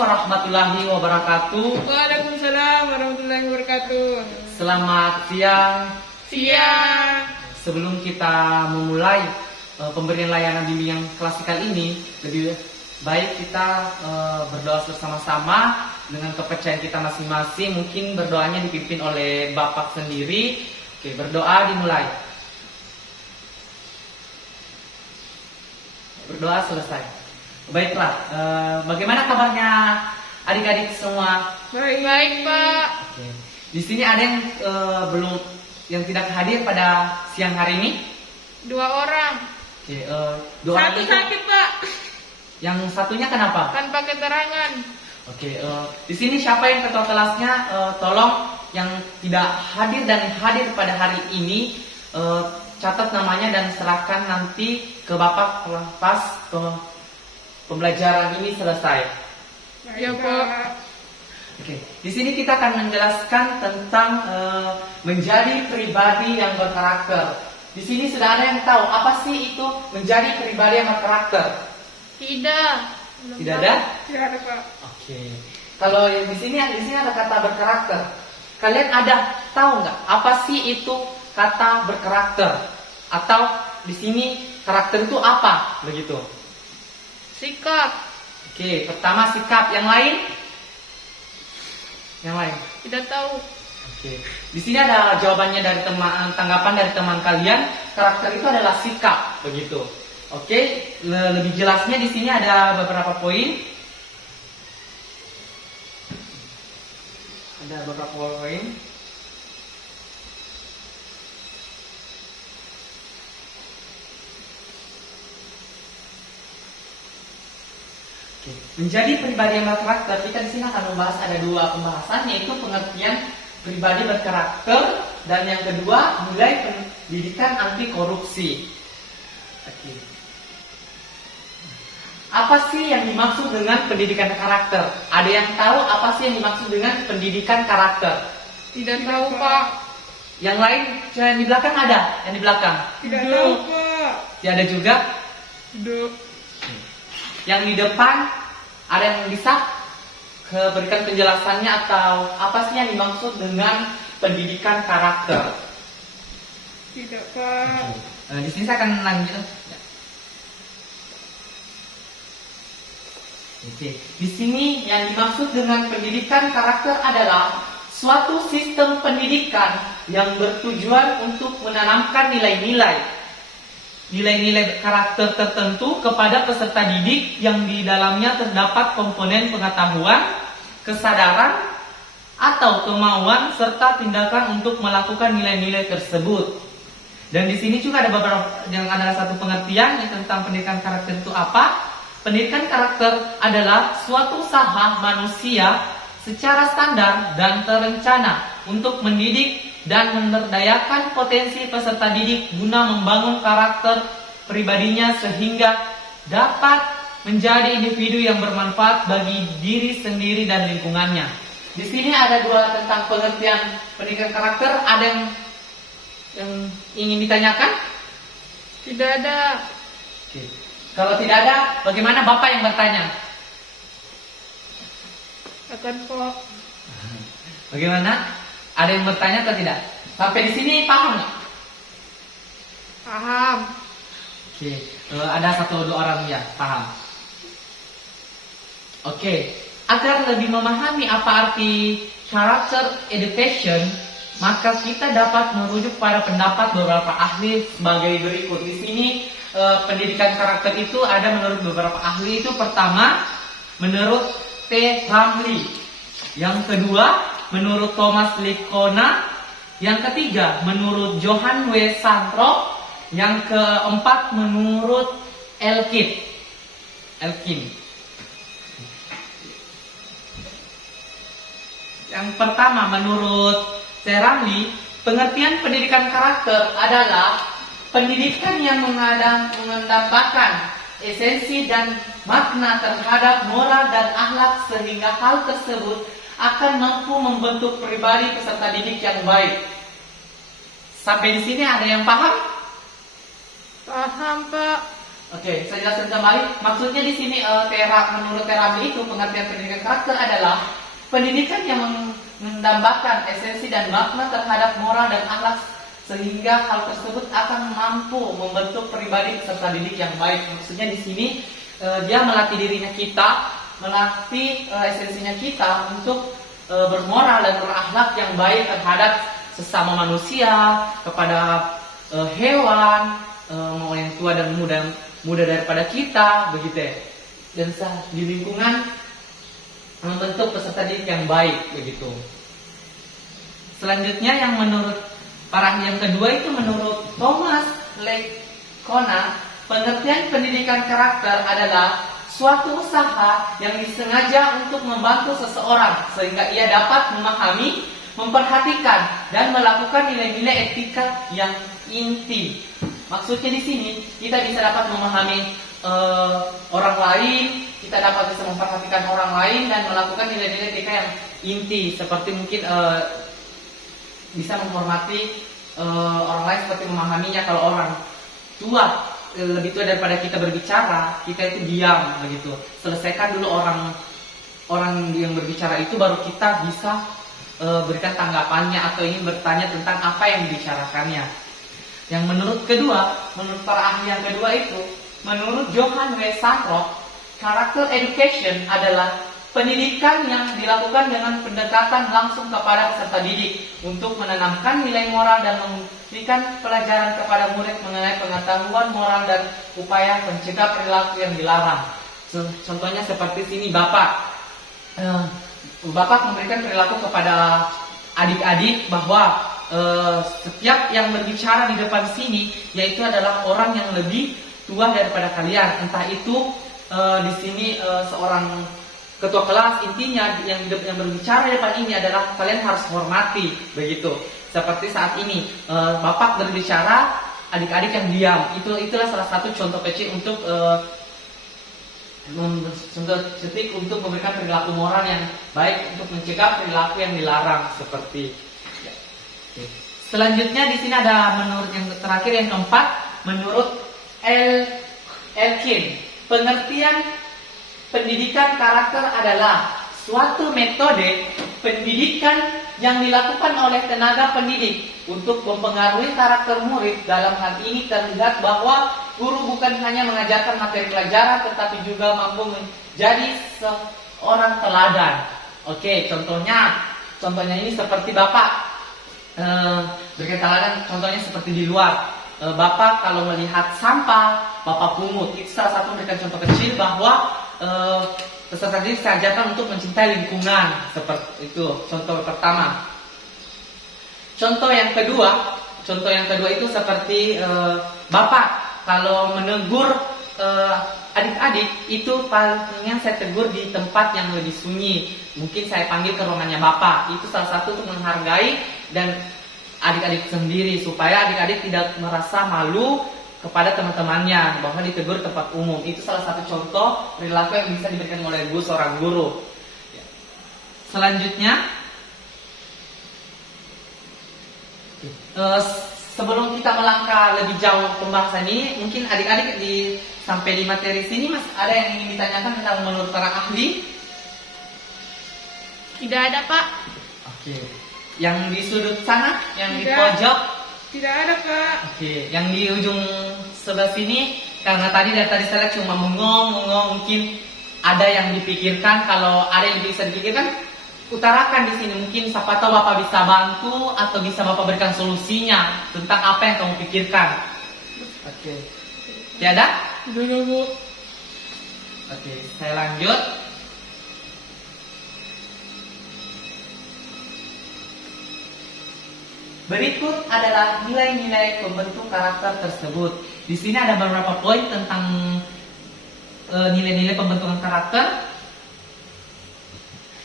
warahmatullahi wabarakatuh. Waalaikumsalam warahmatullahi wabarakatuh. Selamat siang. Siang. Sebelum kita memulai pemberian layanan bimbingan klasikal ini, lebih baik kita berdoa bersama-sama dengan kepercayaan kita masing-masing. Mungkin berdoanya dipimpin oleh Bapak sendiri. Oke, berdoa dimulai. Berdoa selesai. Baiklah, bagaimana kabarnya adik-adik semua? Baik, Pak. Oke. Di sini ada yang yang tidak hadir pada siang hari ini? 2 orang. Oke, 2 orang Satu itu. sakit, Pak. Yang satunya kenapa? Tanpa keterangan. Oke, di sini siapa yang ketua kelasnya? Tolong yang tidak hadir dan hadir pada hari ini catat namanya dan serahkan nanti ke Bapak pas pembelajaran ini selesai. Ya, Pak. Oke, di sini kita akan menjelaskan tentang menjadi pribadi yang berkarakter. Di sini sudah ada yang tahu apa sih itu menjadi pribadi yang berkarakter? Tidak. Tidak ada? Tidak ada, Pak. Oke. Kalau yang di sini ada kata berkarakter. Kalian ada tahu nggak apa sih itu kata berkarakter? Atau di sini karakter itu apa? Begitu. Sikap. Oke, pertama sikap. Yang lain? Yang lain? Tidak tahu. Oke. Di sini ada jawabannya dari tanggapan dari teman kalian. Karakter itu adalah sikap, begitu. Oke, lebih jelasnya di sini ada beberapa poin. Ada beberapa poin. Oke. Menjadi pribadi yang berkarakter, kita di sini akan membahas ada 2 pembahasan, yaitu pengertian pribadi berkarakter dan yang kedua mulai pendidikan anti korupsi. Oke. Apa sih yang dimaksud dengan pendidikan karakter? Ada yang tahu apa sih yang dimaksud dengan pendidikan karakter? Tidak tahu, Pak. Yang lain, yang di belakang ada? Yang di belakang? Tidak tahu, Pak. Tidak ada juga? Tidak. Yang di depan ada yang bisa berikan penjelasannya atau apa sih yang dimaksud dengan pendidikan karakter? Tidak, Pak. Di sini saya akan lanjut. Oke. Di sini yang dimaksud dengan pendidikan karakter adalah suatu sistem pendidikan yang bertujuan untuk menanamkan nilai-nilai karakter tertentu kepada peserta didik yang di dalamnya terdapat komponen pengetahuan, kesadaran, atau kemauan serta tindakan untuk melakukan nilai-nilai tersebut. Dan di sini juga ada beberapa yang ada satu pengertian tentang pendidikan karakter itu apa? Pendidikan karakter adalah suatu usaha manusia secara standar dan terencana untuk mendidik dan memberdayakan potensi peserta didik guna membangun karakter pribadinya sehingga dapat menjadi individu yang bermanfaat bagi diri sendiri dan lingkungannya. Di sini ada 2 tentang pengertian pendidikan karakter. Ada yang ingin ditanyakan? Tidak ada. Oke. Kalau tidak ada, bagaimana Bapak yang bertanya? Akan, Pak. Bagaimana? Ada yang bertanya atau tidak? Sampai di sini paham nggak? Paham. Oke, ada 1-2 orang ya paham. Oke, agar lebih memahami apa arti character education, maka kita dapat merujuk pada pendapat beberapa ahli sebagai berikut. Di sini pendidikan karakter itu ada menurut beberapa ahli. Itu pertama menurut T. Ramli, yang kedua menurut Thomas Licona, yang ketiga menurut Johann W. Santro, yang keempat menurut Elkin. Yang pertama menurut T. Ramli, pengertian pendidikan karakter adalah pendidikan yang mengedepankan esensi dan makna terhadap moral dan akhlak sehingga hal tersebut akan mampu membentuk pribadi peserta didik yang baik. Sampai di sini ada yang paham? Paham, Pak. Oke, saya jelaskan kembali. Maksudnya di sini menurut Terambi itu pengertian pendidikan karakter adalah pendidikan yang mendambakan esensi dan makna terhadap moral dan akhlak sehingga hal tersebut akan mampu membentuk pribadi peserta didik yang baik. Maksudnya di sini dia melatih dirinya kita, melatih esensinya kita untuk bermoral dan berakhlak yang baik terhadap sesama manusia, kepada hewan, mau yang tua dan muda daripada kita, begitu ya. Dan di lingkungan membentuk peserta didik yang baik, begitu. Selanjutnya yang menurut para ahli yang kedua itu menurut Thomas Lekona, pengertian pendidikan karakter adalah suatu usaha yang disengaja untuk membantu seseorang sehingga ia dapat memahami, memperhatikan dan melakukan nilai-nilai etika yang inti. Maksudnya di sini kita bisa dapat memahami orang lain, kita dapat bisa memperhatikan orang lain dan melakukan nilai-nilai etika yang inti, seperti mungkin bisa menghormati orang lain, seperti memahaminya. Kalau orang tua lebih tua daripada kita berbicara, kita itu diam begitu. Selesaikan dulu orang yang berbicara itu, baru kita bisa berikan tanggapannya atau ingin bertanya tentang apa yang dibicarakannya. Yang menurut para ahli yang kedua itu, menurut Johann W. Sandrock, character education adalah pendidikan yang dilakukan dengan pendekatan langsung kepada peserta didik untuk menanamkan nilai moral dan memberikan pelajaran kepada murid mengenai pengetahuan moral dan upaya mencegah perilaku yang dilarang. Contohnya seperti sini, Bapak memberikan perilaku kepada adik-adik bahwa setiap yang berbicara di depan sini yaitu adalah orang yang lebih tua daripada kalian. Entah itu di sini seorang ketua kelas, intinya yang berbicara di depan ini adalah kalian harus hormati, begitu. Seperti saat ini Bapak berbicara, adik-adik yang diam. Itulah salah satu contoh kecil untuk untuk memberikan perilaku moral yang baik untuk mencegah perilaku yang dilarang seperti. Selanjutnya di sini ada menurut yang terakhir, yang keempat, menurut Elkin, pengertian pendidikan karakter adalah suatu metode pendidikan yang dilakukan oleh tenaga pendidik untuk mempengaruhi karakter murid. Dalam hal ini terlihat bahwa guru bukan hanya mengajarkan materi pelajaran, tetapi juga mampu menjadi seorang teladan. Oke, contohnya ini seperti Bapak berikan teladan. Contohnya seperti di luar, Bapak kalau melihat sampah, Bapak pungut. Itu salah satu memberikan contoh kecil bahwa peserta didik diajarkan untuk mencintai lingkungan. Seperti itu contoh pertama. Contoh yang kedua itu seperti Bapak kalau menegur adik-adik itu palingnya saya tegur di tempat yang lebih sunyi. Mungkin saya panggil ke ruangannya Bapak. Itu salah satu untuk menghargai dan adik-adik sendiri, supaya adik-adik tidak merasa malu kepada teman-temannya bahwa ditegur tempat umum. Itu salah satu contoh perilaku yang bisa diberikan oleh seorang guru. Selanjutnya, sebelum kita melangkah lebih jauh pembahasan ini, mungkin adik-adik sampai di materi sini mas ada yang ingin ditanyakan tentang menurut para ahli? Tidak ada, Pak. Oke. Yang di sudut sana, yang di Tidak. pojok? Tidak ada, Pak. Oke, yang di ujung sebelah sini, karena dari tadi saya cuma mengong, mungkin ada yang dipikirkan. Kalau ada yang bisa dipikirkan, utarakan di sini. Mungkin siapa tahu Bapak bisa bantu atau bisa Bapak berikan solusinya tentang apa yang kamu pikirkan. Oke. Tiada? Dulu, Bu. Oke, saya lanjut. Berikut adalah nilai-nilai pembentuk karakter tersebut. Di sini ada beberapa poin tentang nilai-nilai pembentukan karakter.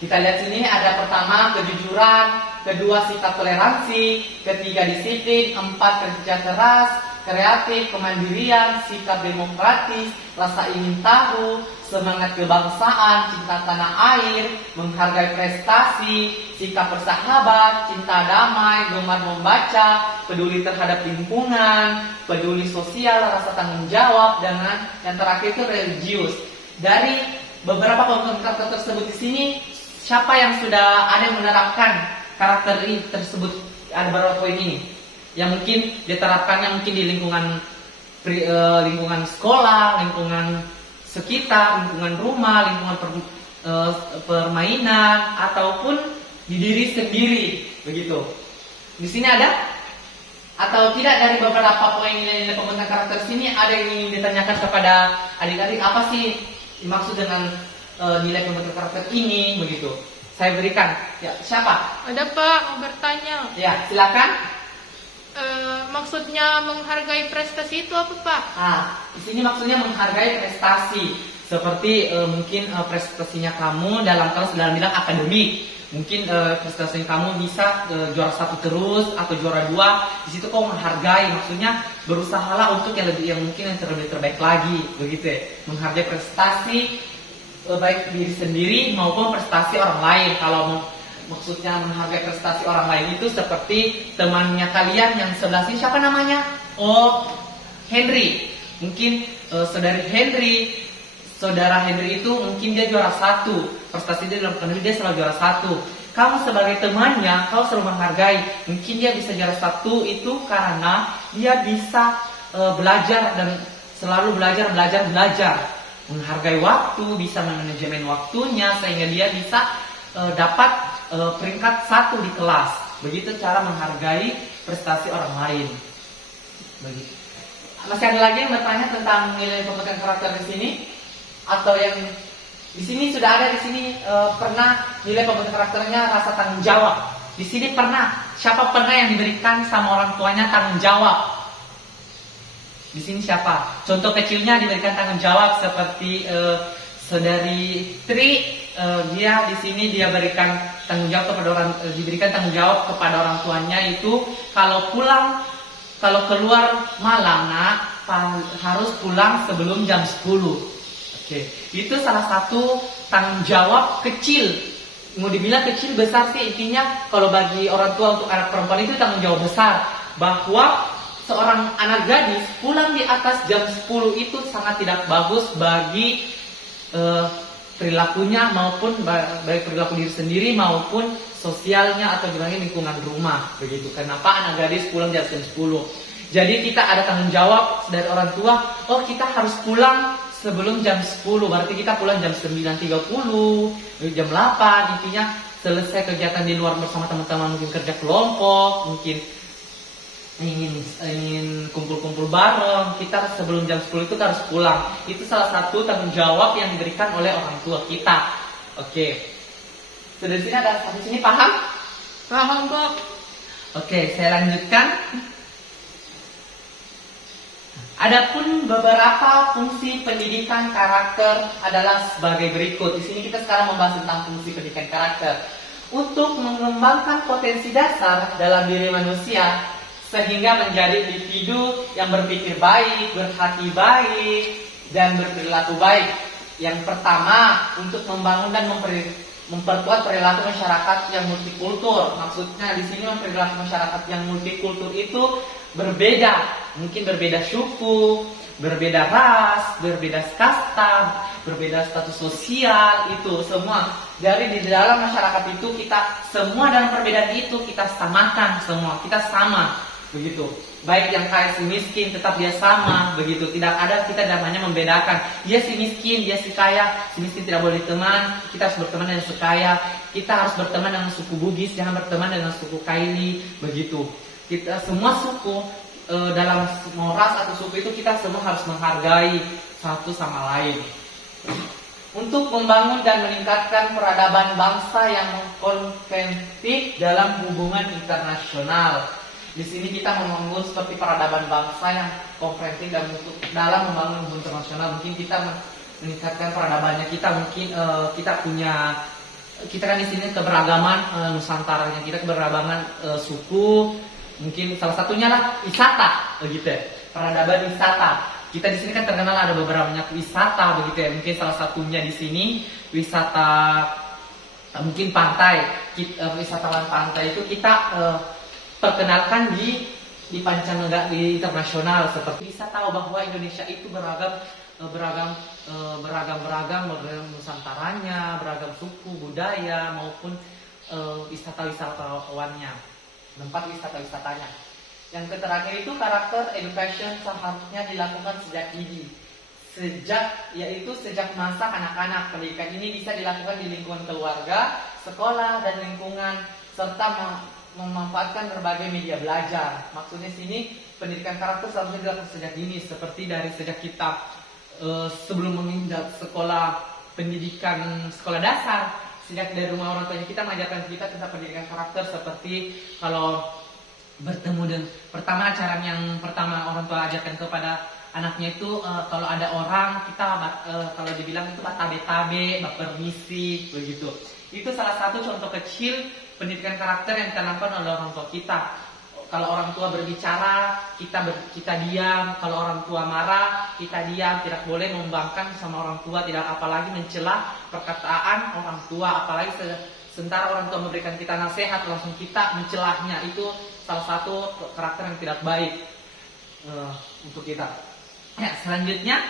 Kita lihat sini ada pertama kejujuran, kedua sikap toleransi, ketiga disiplin, empat kerja keras, kreatif, kemandirian, sikap demokratis, rasa ingin tahu, semangat kebangsaan, cinta tanah air, menghargai prestasi, sikap bersahabat, cinta damai, gemar membaca, peduli terhadap lingkungan, peduli sosial, rasa tanggung jawab, dan yang terakhir itu religius. Dari beberapa komponen karakter tersebut di sini, siapa yang sudah ada yang menerapkan karakter ini tersebut? Ada beberapa poin ini yang mungkin diterapkannya mungkin di lingkungan sekolah, lingkungan sekitar, lingkungan rumah, lingkungan permainan, ataupun di diri sendiri, begitu. Di sini ada atau tidak dari beberapa poin nilai-nilai pembentukan karakter sini ada yang ingin ditanyakan kepada adik-adik, apa sih dimaksud dengan nilai pembentukan karakter ini, begitu. Saya berikan. Ya, siapa? Ada Pak, mau bertanya. Ya, silakan. Maksudnya menghargai prestasi itu apa Pak? Di sini maksudnya menghargai prestasi. Seperti mungkin prestasinya kamu dalam kelas dalam bidang akademik. Mungkin prestasi kamu bisa juara 1 terus atau juara 2. Di situ kau menghargai, maksudnya berusahalah untuk yang mungkin yang terbaik lagi, begitu ya. Menghargai prestasi baik diri sendiri maupun prestasi orang lain. Kalau maksudnya menghargai prestasi orang lain itu seperti temannya kalian yang sebelah sini, siapa namanya? Oh, Henry. Mungkin saudara Henry itu mungkin dia juara 1, prestasi dia dalam akademik dia selalu juara 1. Kamu sebagai temannya, kau selalu menghargai. Mungkin dia bisa juara 1 itu karena dia bisa belajar dan selalu belajar. Menghargai waktu, bisa manajemen waktunya sehingga dia bisa dapat peringkat 1 di kelas. Begitu cara menghargai prestasi orang lain. Begitu. Masih ada lagi yang bertanya tentang nilai pembentukan karakter di sini? Atau yang di sini sudah ada di sini pernah nilai pembentukan karakternya rasa tanggung jawab. Di sini pernah, siapa pernah yang diberikan sama orang tuanya tanggung jawab? Di sini siapa? Contoh kecilnya diberikan tanggung jawab seperti saudari Tri, dia di sini dia berikan tanggung jawab diberikan tanggung jawab kepada orang tuanya itu kalau keluar malam harus pulang sebelum jam 10. Oke, itu salah satu tanggung jawab kecil. Mau dibilang kecil besar sih, intinya kalau bagi orang tua untuk anak perempuan itu tanggung jawab besar, bahwa seorang anak gadis pulang di atas jam 10 itu sangat tidak bagus bagi perilakunya maupun baik perilaku diri sendiri maupun sosialnya atau gimana lingkungan rumah, begitu. Kenapa anak gadis pulang jam 10? Jadi kita ada tanggung jawab dari orang tua, oh kita harus pulang sebelum jam 10, berarti kita pulang jam 9.30, jam 8, intinya selesai kegiatan di luar bersama teman-teman, mungkin kerja kelompok, mungkin ingin kumpul-kumpul bareng, kita sebelum jam 10 itu harus pulang. Itu salah satu tanggung jawab yang diberikan oleh orang tua kita. Oke. Sudah di sini ada sampai sini paham? Paham Pak. Oke, saya lanjutkan. Adapun beberapa fungsi pendidikan karakter adalah sebagai berikut. Di sini kita sekarang membahas tentang fungsi pendidikan karakter. Untuk mengembangkan potensi dasar dalam diri manusia sehingga menjadi individu yang berpikir baik, berhati baik, dan berperilaku baik. Yang pertama, untuk membangun dan memperkuat perilaku masyarakat yang multikultur. Maksudnya di sini perilaku masyarakat yang multikultur itu berbeda, mungkin berbeda suku, berbeda ras, berbeda kasta, berbeda status sosial, itu semua. Dari di dalam masyarakat itu kita semua dalam perbedaan itu kita samakan semua, kita sama, begitu. Baik yang kaya si miskin tetap dia sama, begitu. Tidak ada kita namanya membedakan. Dia si miskin, dia si kaya, si miskin tidak boleh teman. Kita harus berteman dengan si kaya. Kita harus berteman dengan suku Bugis, jangan berteman dengan suku Kaili, begitu. Kita semua suku dalam mau ras atau suku itu kita semua harus menghargai satu sama lain. Untuk membangun dan meningkatkan peradaban bangsa yang konventif dalam hubungan internasional. Di sini kita membangun seperti peradaban bangsa yang konventif dalam membangun hubungan internasional. Mungkin kita meningkatkan peradabannya kita, mungkin kita kan di sini keberagaman nusantaranya, kita keberagaman suku. Mungkin salah satunya lah wisata, begitu ya. Peradaban wisata. Kita di sini kan terkenal ada beberapa banyak wisata, begitu ya. Mungkin salah satunya di sini wisata mungkin pantai. Wisatawan pantai itu kita perkenalkan di di pancanegara, di internasional, seperti bisa tahu bahwa Indonesia itu beragam nusantaranya, beragam suku, budaya maupun wisatawannya, tempat wisatanya. Yang terakhir itu karakter education seharusnya dilakukan sejak dini. Sejak masa kanak-kanak. Pendidikan ini bisa dilakukan di lingkungan keluarga, sekolah, dan lingkungan, serta memanfaatkan berbagai media belajar. Maksudnya sini pendidikan karakter seharusnya dilakukan sejak dini, seperti dari sejak kita sebelum menginjak sekolah dasar, sejak dari rumah orang tuanya kita mengajarkan kita tentang pendidikan karakter, seperti kalau bertemu dengan acara yang pertama orang tua ajarkan kepada anaknya itu kalau ada orang kita kalau dibilang itu tabe-tabe, permisi begitu. Itu salah satu contoh kecil pendidikan karakter yang ditanamkan oleh orang tua kita. Kalau orang tua berbicara, kita diam. Kalau orang tua marah, kita diam. Tidak boleh membangkang sama orang tua, tidak apalagi mencela perkataan orang tua, apalagi sementara orang tua memberikan kita nasihat langsung kita mencelahnya. Itu salah satu karakter yang tidak baik untuk kita. Ya, selanjutnya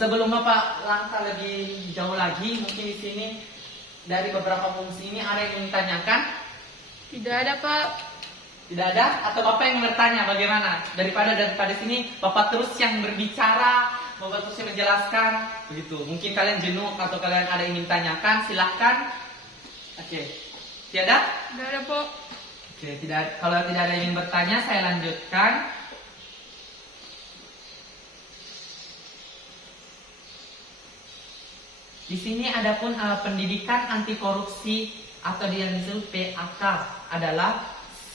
sebelum Bapak langkah lebih jauh lagi, mungkin di sini dari beberapa fungsi ini ada yang ingin ditanyakan? Tidak ada, Pak. Tidak ada? Atau Bapak yang bertanya bagaimana? Daripada sini Bapak terus yang berbicara, Bapak terus yang menjelaskan, begitu. Mungkin kalian jenuh atau kalian ada yang ingin tanyakan, silahkan. Oke. Tiada? Tidak ada, Pak. Oke, kalau tidak ada yang ingin bertanya, saya lanjutkan. Di sini adapun pendidikan anti korupsi atau yang disebut PAK adalah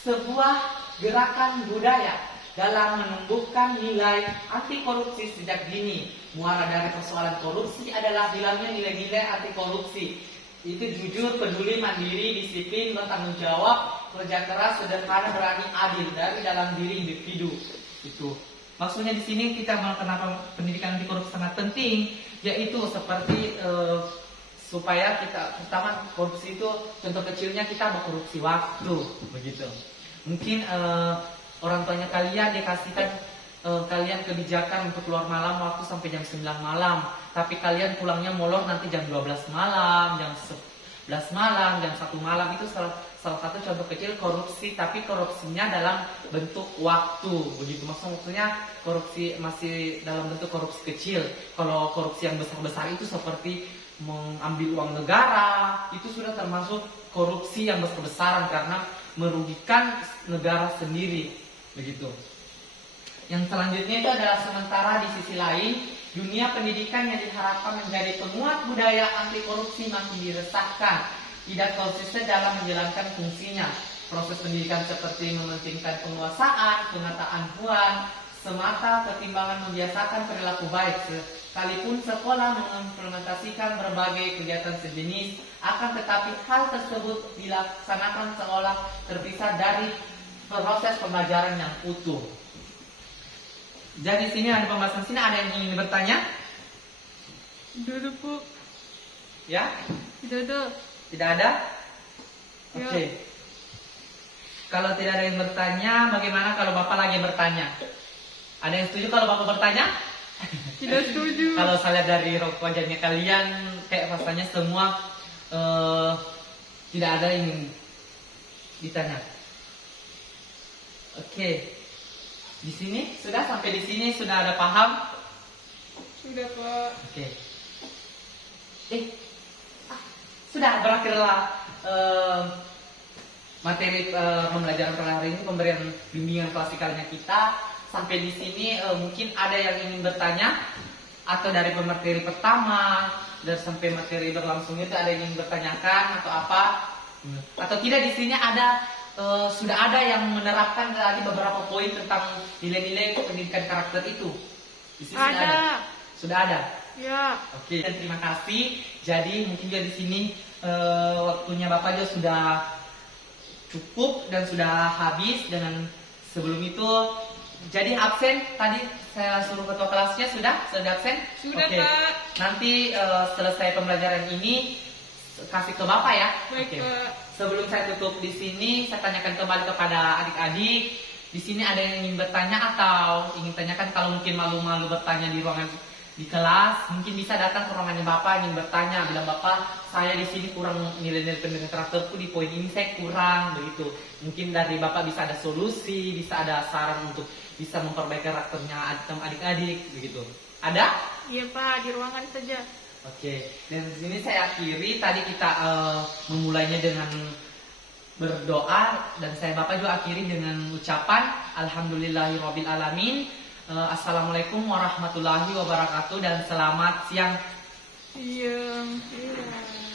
sebuah gerakan budaya dalam menumbuhkan nilai anti korupsi sejak dini. Muara dari persoalan korupsi adalah hilangnya nilai-nilai anti korupsi. Itu jujur, peduli, mandiri, disiplin, bertanggung jawab, kerja keras, sederhana, berani, adil dari dalam diri individu. Itu. Maksudnya di sini kita kenapa pendidikan anti korupsi sangat penting, yaitu seperti supaya kita, pertama korupsi itu contoh kecilnya kita berkorupsi waktu, begitu. Mungkin orang tuanya kalian dikasihkan kalian kebijakan untuk keluar malam waktu sampai jam 9 malam, tapi kalian pulangnya molor nanti jam 12 malam, jam 11 malam, jam 1 malam. Itu salah satu contoh kecil korupsi, tapi korupsinya dalam bentuk waktu, begitu. Maksudnya korupsi masih dalam bentuk korupsi kecil. Kalau korupsi yang besar-besar itu seperti mengambil uang negara, itu sudah termasuk korupsi yang besar-besaran karena merugikan negara sendiri, begitu. Yang selanjutnya itu adalah sementara di sisi lain, dunia pendidikan yang diharapkan menjadi penguat budaya anti korupsi makin diresahkan, tidak konsisten dalam menjalankan fungsinya. Proses pendidikan seperti mementingkan penguasaan, penataan puan semata ketimbangan membiasakan perilaku baik. Sekalipun sekolah mengimplementasikan berbagai kegiatan sejenis, akan tetapi hal tersebut dilaksanakan seolah terpisah dari proses pembelajaran yang utuh. Jadi sini ada pembahasan sini, ada yang ingin bertanya? Tidak, Bu. Ya? Tidak ada. Tidak ada? Ya. Oke. Kalau tidak ada yang bertanya, bagaimana kalau Bapak lagi bertanya? Ada yang setuju kalau Bapak bertanya? Tidak setuju. Kalau saya lihat dari wajahnya kalian, kayak rasanya semua tidak ada yang ditanya. Oke. Di sini sudah sampai di sini sudah ada paham? Sudah, Pak. Oke. Sudah berakhirlah materi pembelajaran pada hari ini, pemberian bimbingan klasikalnya kita. Sampai di sini mungkin ada yang ingin bertanya, atau dari pemateri pertama dan sampai materi berlangsung itu ada yang ingin bertanyakan atau apa? Atau tidak di sini ada sudah ada yang menerapkan tadi beberapa poin tentang nilai-nilai pendidikan karakter itu? Di sini Ada. Sudah ada. Ya. Oke, dan terima kasih. Jadi mungkin juga di sini waktunya Bapak juga sudah cukup dan sudah habis. Dan sebelum itu, jadi absen tadi saya suruh ketua kelasnya sudah absen. Sudah, Oke. Pak. Nanti selesai pembelajaran ini kasih ke Bapak ya. Baik, Oke. Pak. Sebelum saya tutup di sini, saya tanyakan kembali kepada adik-adik. Di sini ada yang ingin bertanya atau ingin tanyakan, kalau mungkin malu-malu bertanya di ruangan di kelas, mungkin bisa datang ke ruangannya Bapak, ingin bertanya, bilang Bapak, saya di sini kurang nilai-nilai penetratorku di poin ini saya kurang begitu. Mungkin dari Bapak bisa ada solusi, bisa ada saran untuk bisa memperbaiki karakternya adik-adik begitu. Ada? Iya, Pak, di ruangan saja. Oke, dan di sini saya akhiri. Tadi kita memulainya dengan berdoa, dan saya Bapak juga akhiri dengan ucapan Alhamdulillahirabbil alamin. Assalamualaikum warahmatullahi wabarakatuh dan selamat siang. Iya. Iya.